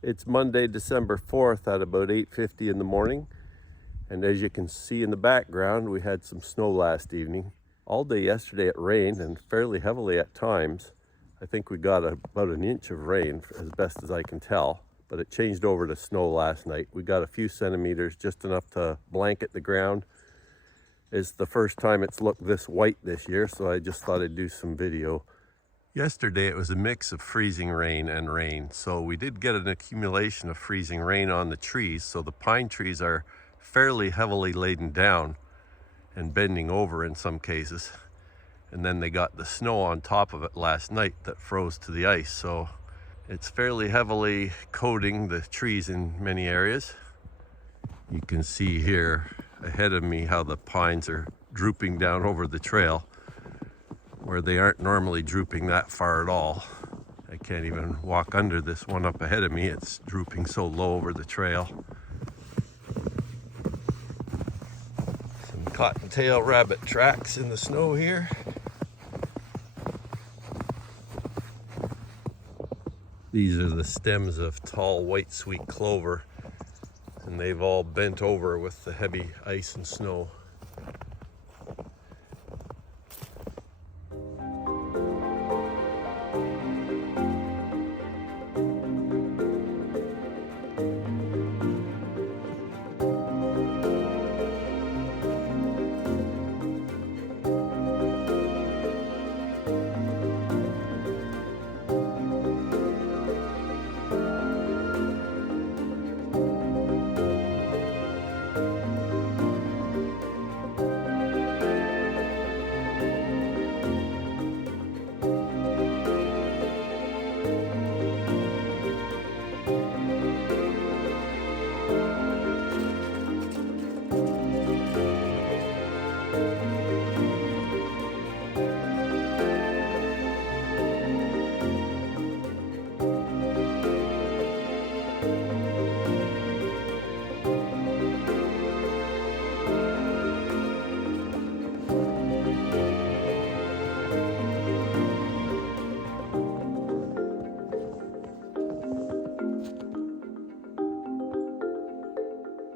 It's Monday, December 4th at about 8:50 in the morning. And as you can see in the background, we had some snow last evening. All day yesterday it rained, and fairly heavily at times. I think we got about an inch of rain as best as I can tell, but it changed over to snow last night. We got a few centimeters, just enough to blanket the ground. It's the first time it's looked this white this year, so I just thought I'd do some video. Yesterday it was a mix of freezing rain and rain, so we did get an accumulation of freezing rain on the trees, so the pine trees are fairly heavily laden down and bending over in some cases. And then they got the snow on top of it last night that froze to the ice, so it's fairly heavily coating the trees in many areas. You can see here ahead of me how the pines are drooping down over the trail where they aren't normally drooping that far at all. I can't even walk under this one up ahead of me. It's drooping so low over the trail. Some cottontail rabbit tracks in the snow here. These are the stems of tall white sweet clover, and they've all bent over with the heavy ice and snow.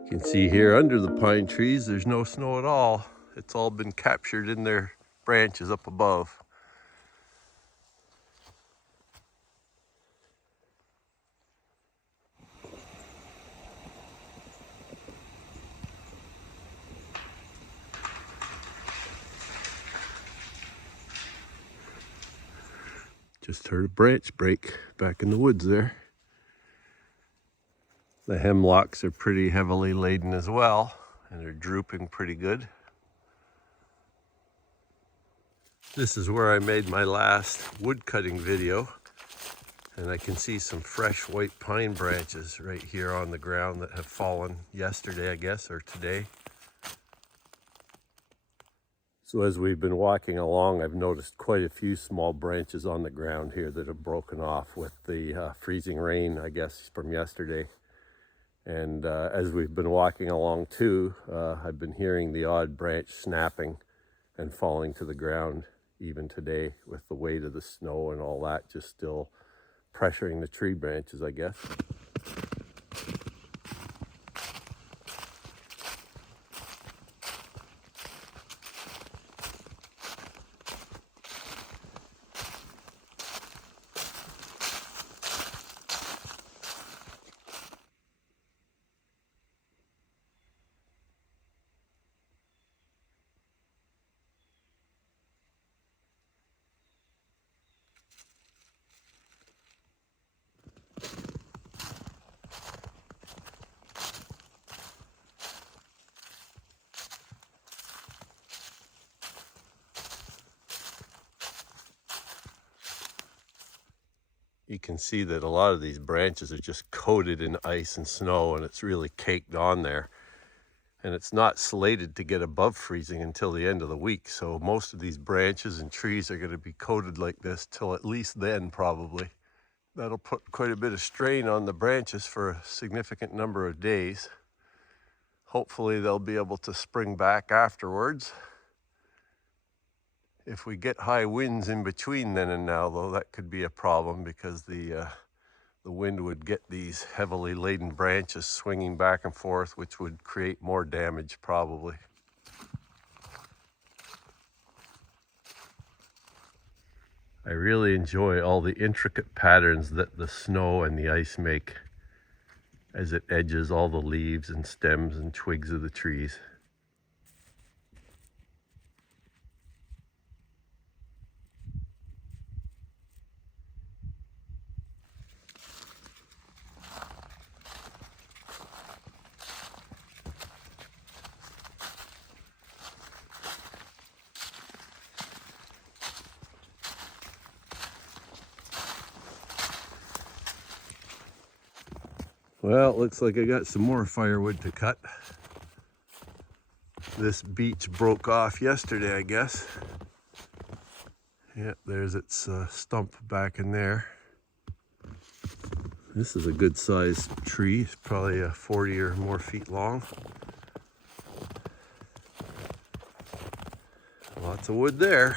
You can see here under the pine trees, there's no snow at all. It's all been captured in their branches up above. Just heard a branch break back in the woods there. The hemlocks are pretty heavily laden as well, and they're drooping pretty good. This is where I made my last wood cutting video, and I can see some fresh white pine branches right here on the ground that have fallen yesterday, I guess, or today. So as we've been walking along, I've noticed quite a few small branches on the ground here that have broken off with the freezing rain, I guess, from yesterday. And as we've been walking along too, I've been hearing the odd branch snapping and falling to the ground even today, with the weight of the snow and all that just still pressuring the tree branches, I guess. You can see that a lot of these branches are just coated in ice and snow, and it's really caked on there. And it's not slated to get above freezing until the end of the week. So most of these branches and trees are going to be coated like this till at least then, probably. That'll put quite a bit of strain on the branches for a significant number of days. Hopefully they'll be able to spring back afterwards. If we get high winds in between then and now, though, that could be a problem, because the the wind would get these heavily laden branches swinging back and forth, which would create more damage probably. I really enjoy all the intricate patterns that the snow and the ice make as it edges all the leaves and stems and twigs of the trees. Well, it looks like I got some more firewood to cut. This beech broke off yesterday, I guess. Yeah, there's its stump back in there. This is a good sized tree. It's probably 40 or more feet long. Lots of wood there.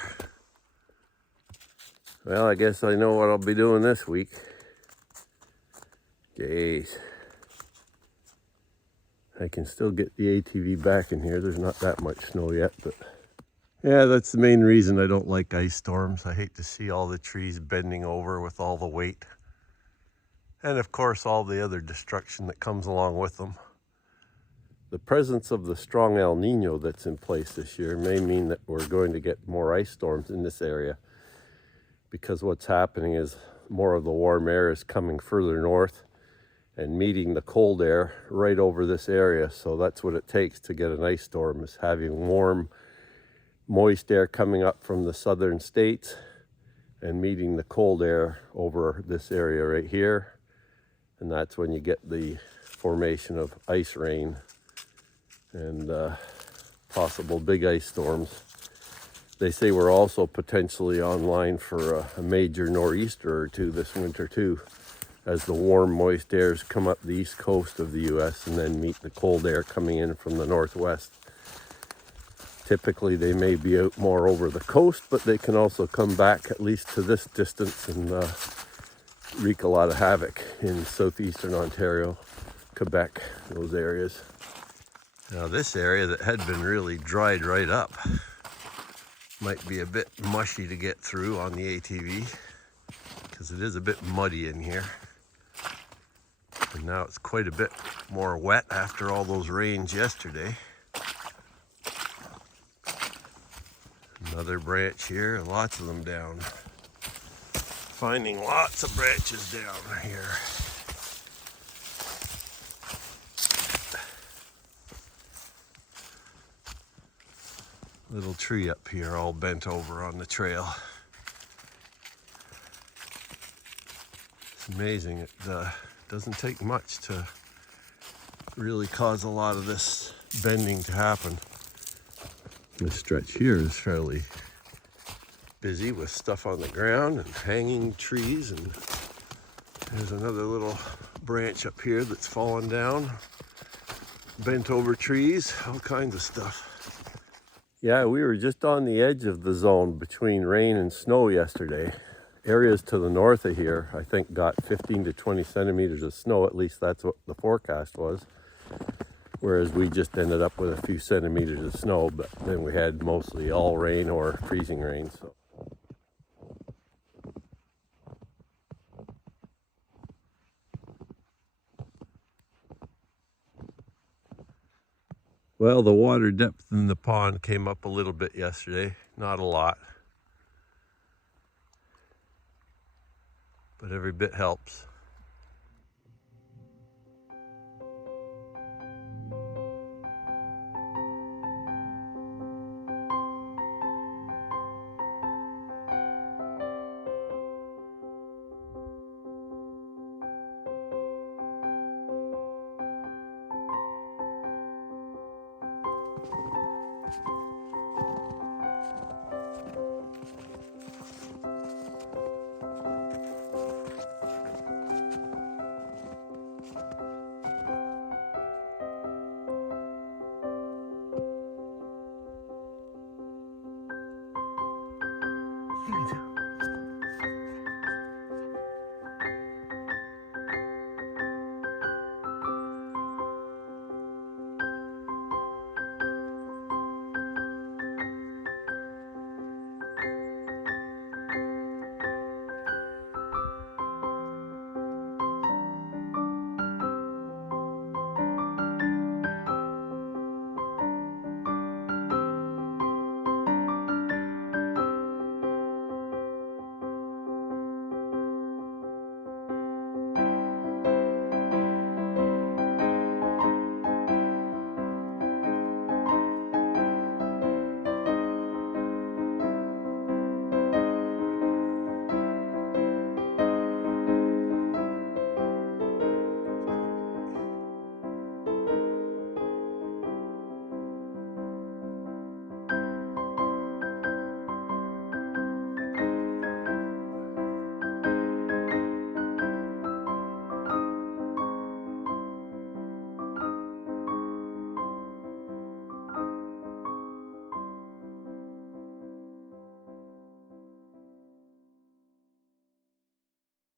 Well, I guess I know what I'll be doing this week. Jeez. I can still get the ATV back in here. There's not that much snow yet, but yeah, that's the main reason I don't like ice storms. I hate to see all the trees bending over with all the weight. And of course, all the other destruction that comes along with them. The presence of the strong El Nino that's in place this year may mean that we're going to get more ice storms in this area, because what's happening is more of the warm air is coming further north and meeting the cold air right over this area. So that's what it takes to get an ice storm, is having warm, moist air coming up from the southern states and meeting the cold air over this area right here. And that's when you get the formation of ice rain and possible big ice storms. They say we're also potentially online for a major nor'easter or two this winter too, as the warm, moist airs come up the east coast of the U.S. and then meet the cold air coming in from the northwest. Typically, they may be out more over the coast, but they can also come back at least to this distance and wreak a lot of havoc in southeastern Ontario, Quebec, those areas. Now, this area that had been really dried right up might be a bit mushy to get through on the ATV, because it is a bit muddy in here. And now it's quite a bit more wet after all those rains yesterday. Another branch here, lots of them down. Finding lots of branches down here. Little tree up here all bent over on the trail. It's amazing. It doesn't take much to really cause a lot of this bending to happen. This stretch here is fairly busy with stuff on the ground and hanging trees, and there's another little branch up here that's fallen down, bent over trees, all kinds of stuff. Yeah, we were just on the edge of the zone between rain and snow yesterday. Areas to the north of here, I think, got 15 to 20 centimeters of snow. At least that's what the forecast was. Whereas we just ended up with a few centimeters of snow, but then we had mostly all rain or freezing rain. So. Well, the water depth in the pond came up a little bit yesterday, not a lot. But every bit helps.